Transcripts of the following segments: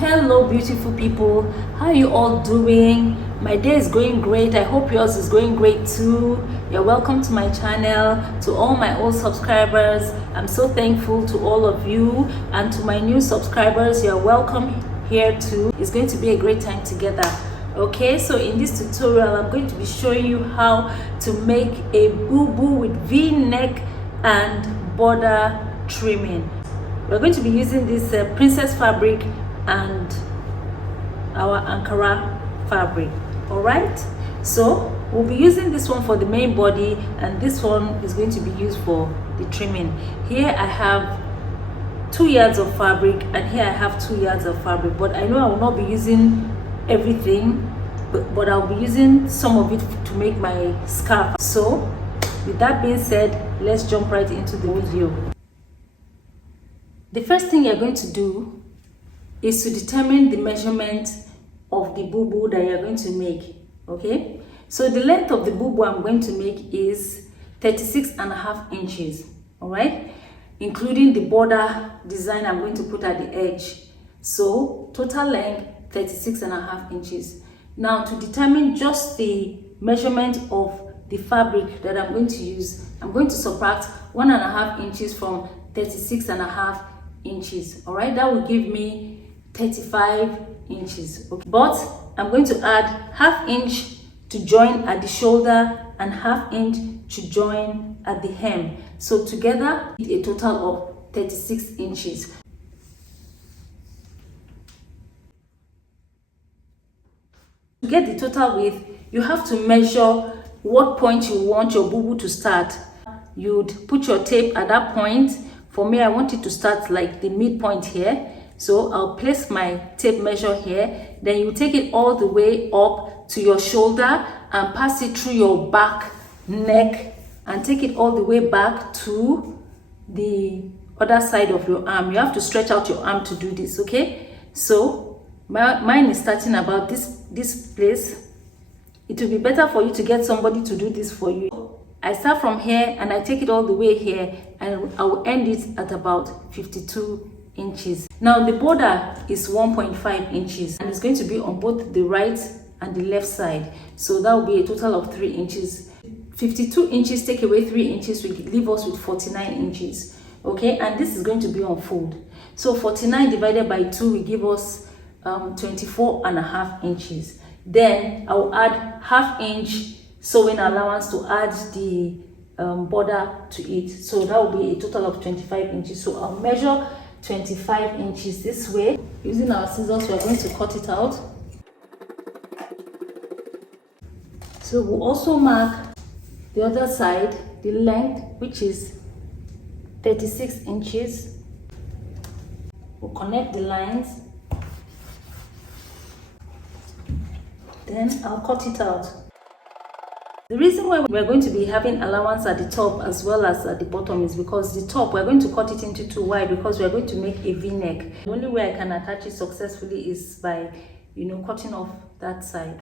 Hello beautiful people, how are you all doing? My day is going great. I hope yours is going great too. You're welcome to my channel. To all my old subscribers, I'm so thankful to all of you, and to my new subscribers, you're welcome here too. It's going to be a great time together. Okay, so in this tutorial I'm going to be showing you how to make a boo-boo with v-neck and border trimming. We're going to be using this princess fabric and our Ankara fabric. All right, so we'll be using this one for the main body, and this one is going to be used for the trimming. Here I have 2 yards of fabric, and here I have 2 yards of fabric, but I know I will not be using everything, but I'll be using some of it to make my scarf. So with that being said, let's jump right into the video. The first thing you're going to do is to determine the measurement of the boo-boo that you're going to make. Okay, so the length of the boo-boo I'm going to make is 36.5 inches. All right, including the border design I'm going to put at the edge. So total length 36.5 inches. Now to determine just the measurement of the fabric that I'm going to use, I'm going to subtract 1.5 inches from 36.5 inches. All right, that will give me 35 inches. Okay, but I'm going to add 1/2 inch to join at the shoulder and 1/2 inch to join at the hem. So together a total of 36 inches. To get the total width, you have to measure what point you want your boo-boo to start. You'd put your tape at that point. For me, I want it to start like the midpoint here. So I'll place my tape measure here. Then you take it all the way up to your shoulder and pass it through your back, neck, and take it all the way back to the other side of your arm. You have to stretch out your arm to do this, okay? So mine is starting about this place. It will be better for you to get somebody to do this for you. I start from here and I take it all the way here, and I will end it at about 52 inches. Now the border is 1.5 inches, and it's going to be on both the right and the left side. So that will be a total of 3 inches. 52 inches, take away 3 inches, will leave us with 49 inches. Okay, and this is going to be on fold. So 49 divided by 2 will give us 24.5 inches. Then I will add 1/2 inch sewing allowance to add the border to it. So that will be a total of 25 inches. So I'll measure 25 inches this way. Using our scissors, we're going to cut it out. So we'll also mark the other side, the length, which is 36 inches. We'll connect the lines. Then I'll cut it out. The reason why we're going to be having allowance at the top as well as at the bottom is because the top, we're going to cut it into 2. Why? Because we're going to make a v-neck. The only way I can attach it successfully is by, cutting off that side.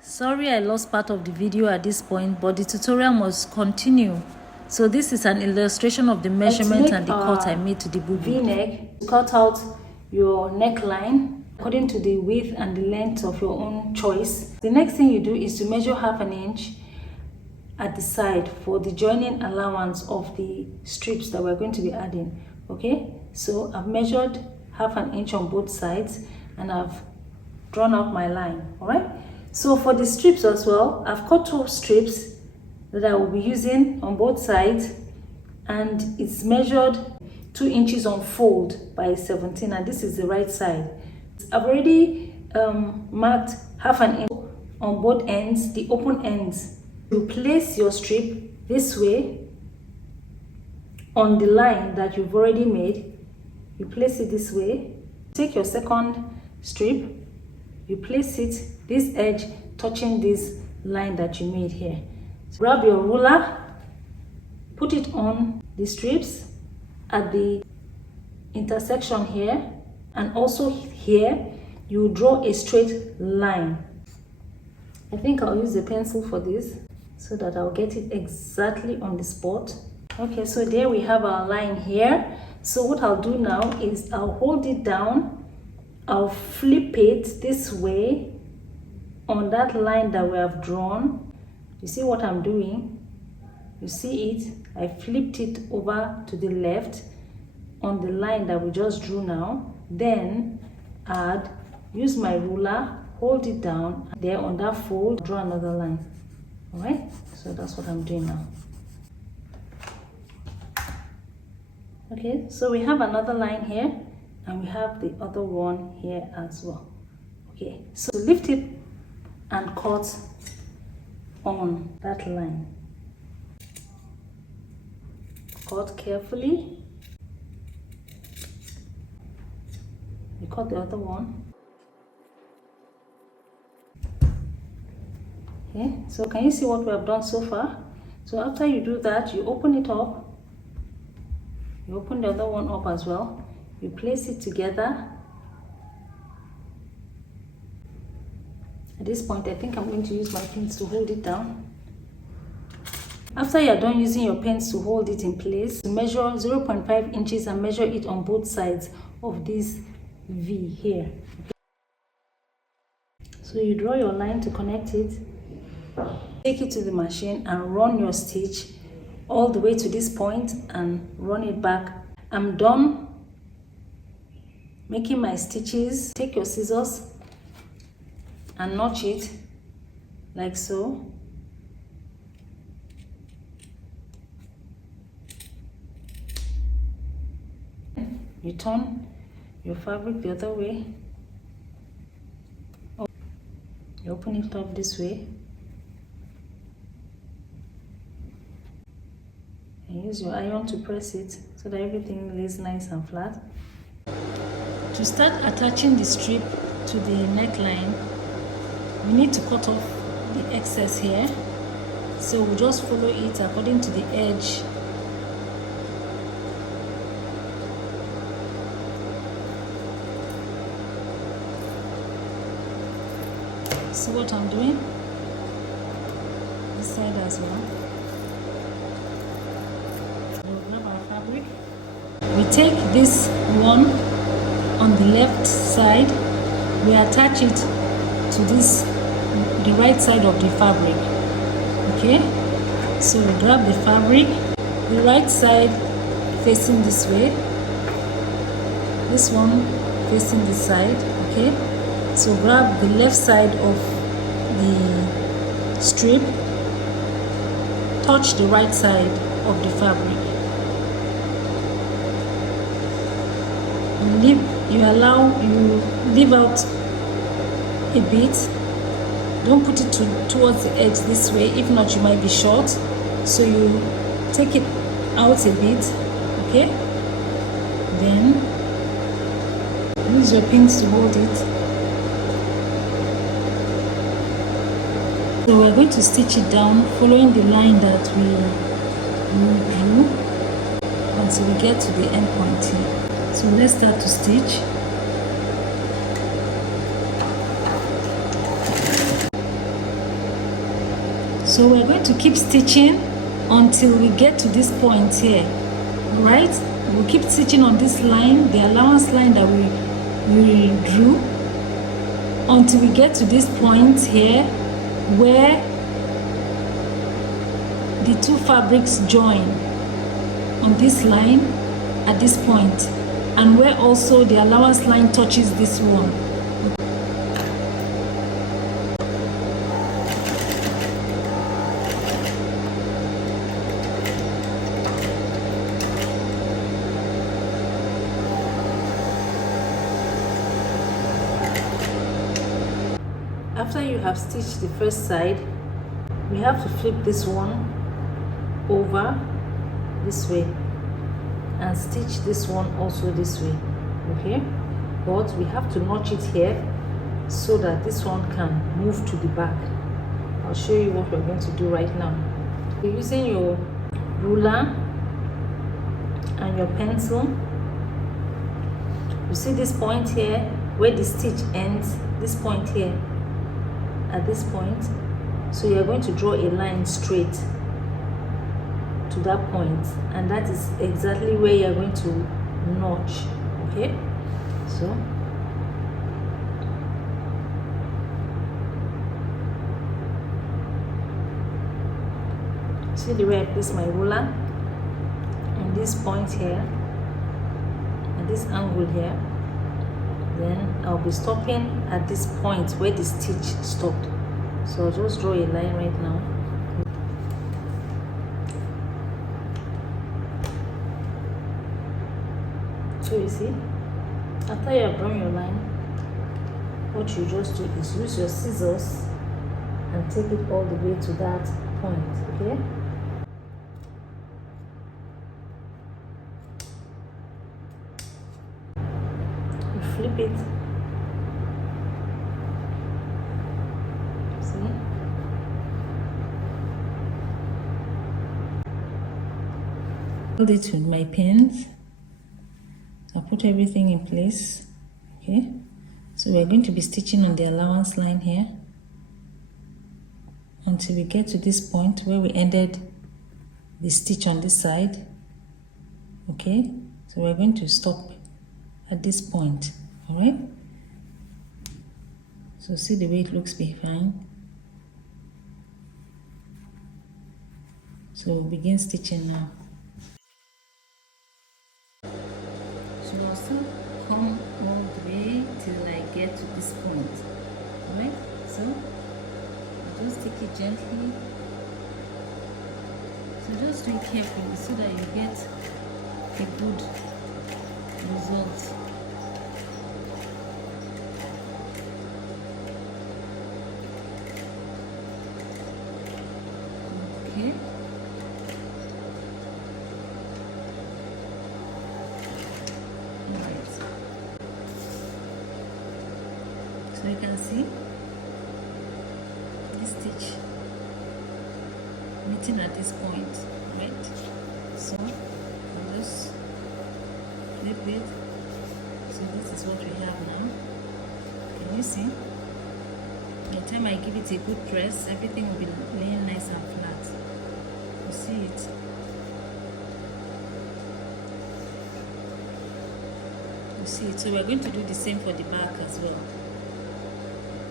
Sorry I lost part of the video at this point, but the tutorial must continue. So this is an illustration of the measurement and the cut I made to the boo-boo. V-neck, cut out your neckline according to the width and the length of your own choice. The next thing you do is to measure 1/2 inch at the side for the joining allowance of the strips that we're going to be adding. Okay, so I've measured 1/2 inch on both sides and I've drawn out my line. All right, so for the strips as well, I've cut 2 strips that I will be using on both sides, and it's measured 2 inches on fold by 17, and this is the right side. I've already marked 1/2 inch on both ends, the open ends. You place your strip this way on the line that you've already made. You place it this way. Take your second strip, you place it this edge touching this line that you made here. So grab your ruler, put it on the strips at the intersection here, and also here you draw a straight line. I think I'll use a pencil for this so that I'll get it exactly on the spot. Okay, so there we have our line here. So what I'll do now is I'll hold it down, I'll flip it this way on that line that we have drawn. You see what I'm doing? You see it? I flipped it over to the left on the line that we just drew now. Then add, use my ruler, hold it down there on that fold, draw another line. All right, so that's what I'm doing now. Okay, so we have another line here and we have the other one here as well. Okay, so lift it and cut on that line. Cut carefully. You cut the other one. Okay, so can you see what we have done so far? So after you do that, you open it up. You open the other one up as well. You place it together. At this point, I think I'm going to use my pins to hold it down. After you're done using your pins to hold it in place, measure 0.5 inches and measure it on both sides of this V here. So you draw your line to connect it, take it to the machine and run your stitch all the way to this point and run it back. I'm done making my stitches. Take your scissors and notch it like so. You turn your fabric the other way. You open it up this way. And use your iron to press it so that everything lays nice and flat. To start attaching the strip to the neckline, we need to cut off the excess here. So we'll just follow it according to the edge. See what I'm doing? This side as well. We'll grab our fabric. We take this one on the left side, we attach it to this, the right side of the fabric. Okay, so we grab the fabric, the right side facing this way, this one facing this side. Okay, so grab the left side of the strip, touch the right side of the fabric. You leave out a bit. Don't put it towards the edge this way, if not you might be short. So you take it out a bit, okay? Then use your pins to hold it. So we're going to stitch it down following the line that we drew until we get to the end point here. So let's start to stitch. So we're going to keep stitching until we get to this point here, right? We'll keep stitching on this line, the allowance line that we drew, until we get to this point here where the two fabrics join on this line at this point, and where also the allowance line touches this one. After you have stitched the first side, we have to flip this one over this way and stitch this one also this way, okay? But we have to notch it here so that this one can move to the back. I'll show you what we're going to do right now. You're using your ruler and your pencil. You see this point here where the stitch ends, this point here, at this point. So you're going to draw a line straight to that point, and that is exactly where you're going to notch. Okay, so see the way I place my ruler on this point here, at this angle here. Then I'll be stopping at this point where the stitch stopped. So I'll just draw a line right now. So you see, after you have drawn your line, what you just do is use your scissors and take it all the way to that point, okay? You flip it. See? Hold it with my pins. I'll put everything in place, okay? So we're going to be stitching on the allowance line here until we get to this point where we ended the stitch on this side, okay? So we're going to stop at this point, all right? So see the way it looks behind. So we'll begin stitching now. So I'll still come all the way till I get to this point, all right? So I'll just take it gently. So just do it carefully so that you get a good result. Okay. Alright. So you can see this stitch meeting at this point, right? So I'll just flip it. So this is what we have now. Can you see? By the time I give it a good press, everything will be laying nice and flat. You see it? You see it? So we're going to do the same for the back as well.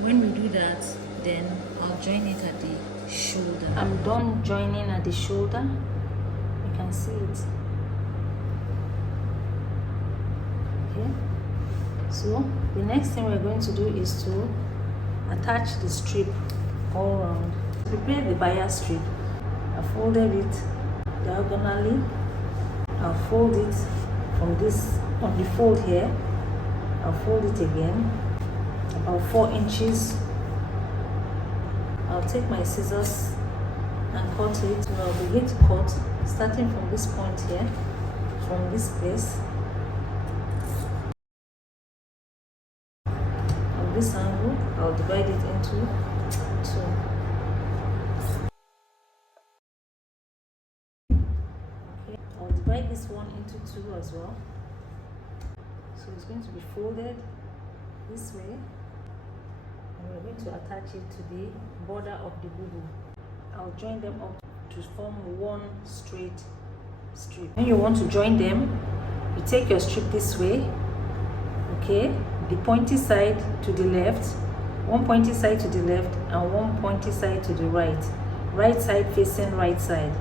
When we do that, then I'll join it at the shoulder. I'm done joining at the shoulder. You can see it. Okay. So the next thing we're going to do is to attach the strip all around. Prepare the bias strip. I folded it diagonally. I'll fold it from this on the fold here. I'll fold it again about 4 inches. I'll take my scissors and cut it. And I'll begin to cut starting from this point here, from this place. On this angle, I'll divide it into 2. Okay, I'll divide this one into 2 as well. So it's going to be folded this way, and we're going to attach it to the border of the boubou. I'll join them up to form one straight strip. When you want to join them, you take your strip this way, okay, the pointy side to the left, one pointy side to the left and one pointy side to the right, right side facing right side.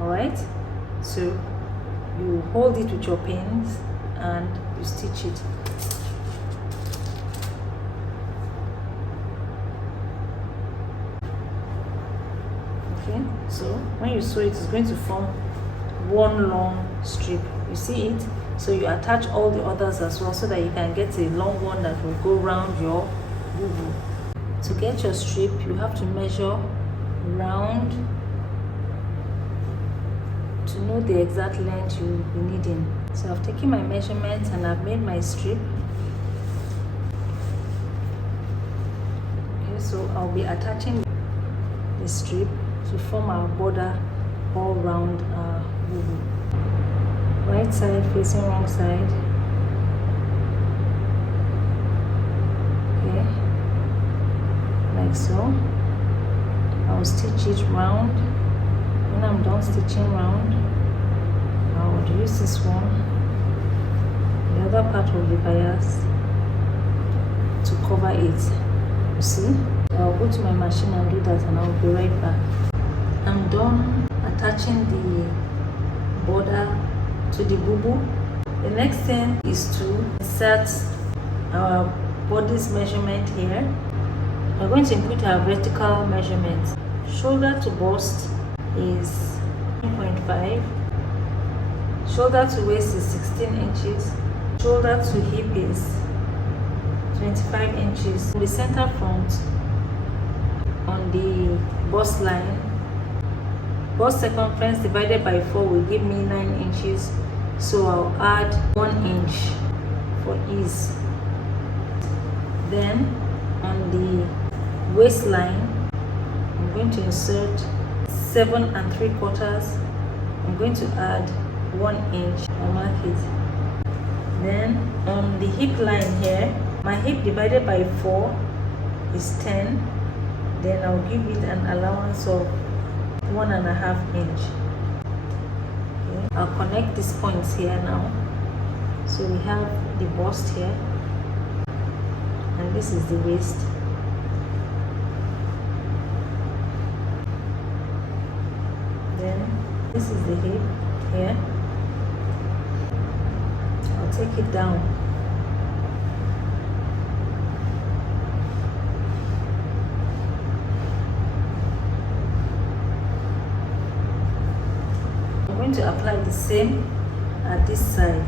All right, so you hold it with your pins and you stitch it. Okay, so when you sew it, it's going to form one long strip. You see it? So you attach all the others as well so that you can get a long one that will go around your boubou. To get your strip, you have to measure round to know the exact length you'll be needing. So I've taken my measurements and I've made my strip. Okay, so I'll be attaching the strip to form our border all round our boubou. Right side facing wrong side. Okay, like so. I'll stitch it round. When I'm done stitching round, I would use this one the other part of the bias to cover it. You see, I'll go to my machine and do that, and I'll be right back. I'm done attaching the border to the boubou. The next thing is to insert our body's measurement here. We're going to input our vertical measurement. Shoulder to bust is 1.5. Shoulder to waist is 16 inches. Shoulder to hip is 25 inches. The center front on the bust line, bust circumference divided by 4 will give me 9 inches. So I'll add 1 inch for ease. Then on the waistline, I'm going to insert 7 3/4. I'm going to add 1 inch. I'll mark it. Then on the hip line here, my hip divided by 4 is 10. Then I'll give it an allowance of 1.5 inch. Okay. I'll connect these points here now. So we have the bust here, and this is the waist. Then this is the hip here. I'll take it down. I'm going to apply the same at this side.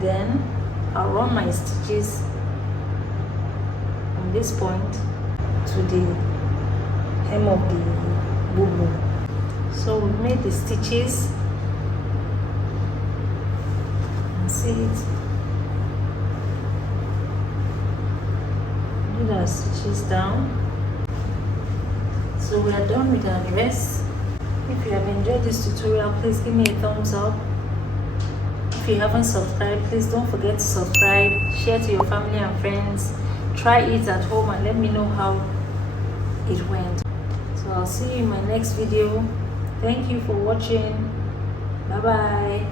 Then I'll run my stitches from this point to the hem of the boubou. So we made the stitches. See it. Do our stitches down. So we are done with our dress. If you have enjoyed this tutorial, please give me a thumbs up. If you haven't subscribed, please don't forget to subscribe. Share to your family and friends. Try it at home and let me know how it went. So I'll see you in my next video. Thank you for watching. Bye bye.